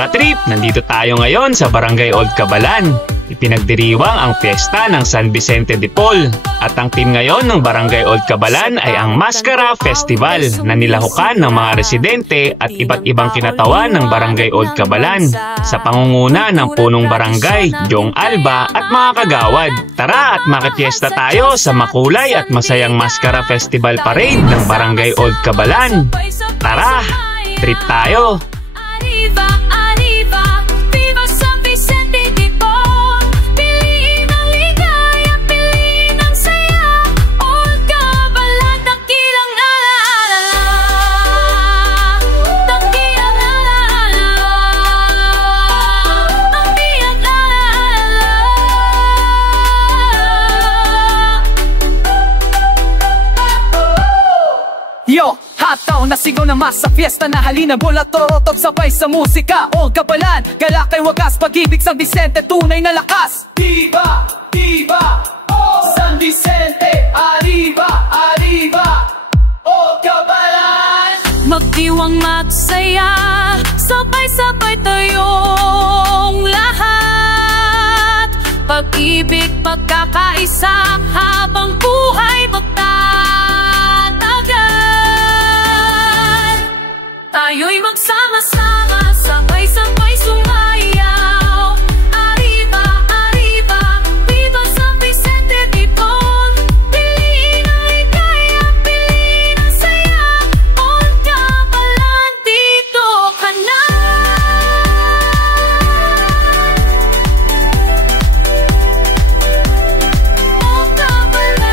katrip, nandito tayo ngayon sa Barangay Old Cabalan. Ipinagdiriwang ang piyesta ng San Vicente de Paul. At ang team ngayon ng Barangay Old Cabalan ay ang Mascara Festival na nilahukan ng mga residente at iba't ibang kinatawan ng Barangay Old Cabalan sa pangunguna ng punong barangay, Jong Alba at mga kagawad. Tara at makipiesta tayo sa makulay at masayang Mascara Festival Parade ng Barangay Old Cabalan. Tara, trip tayo! Arriba, arriba, viva San Vicente de Paul. Piliin ang ligaya, piliin ang saya. Old Cabalan, dakilang alaala. Dakilang alaala. Ang biyak alaala. Yo! Hataw na sigaw na mas sa fiesta na halina bola torotot sabay sa musika. Old Cabalan, galak kay wagas pag-ibig San Vicente, tunay na lakas. Diba, diba, oh San Vicente, arriba, arriba, Old Cabalan. Magdiwang magsaya, sabay-sabay tayong lahat. Pag-ibig, pagkakaisa, habang buhay tayo'y magsama-sama, sabay-sabay sumayaw. Arriba, arriba, viva San Vicente de Paul. Piliin ang ligaya, piliin ang saya. Old Cabalan, dito ka na. Old Cabalan.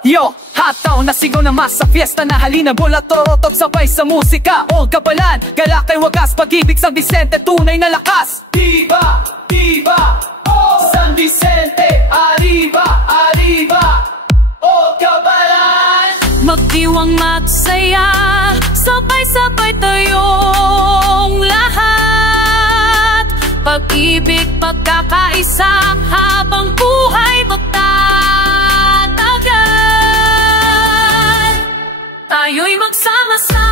Yo! Hataw na sigaw na mas sa fiesta na halina bola torotot sabay sa musika. Old Cabalan, galak kay wagas pag-ibig San Vicente, tunay na lakas. Diba, diba, oh San Vicente, arriba, arriba, Old Cabalan. Magdiwang magsaya, sabay-sabay tayong lahat. Pag-ibig, pagkakaisa, habang buhay magtatagal. Tayo'y magsama-sama.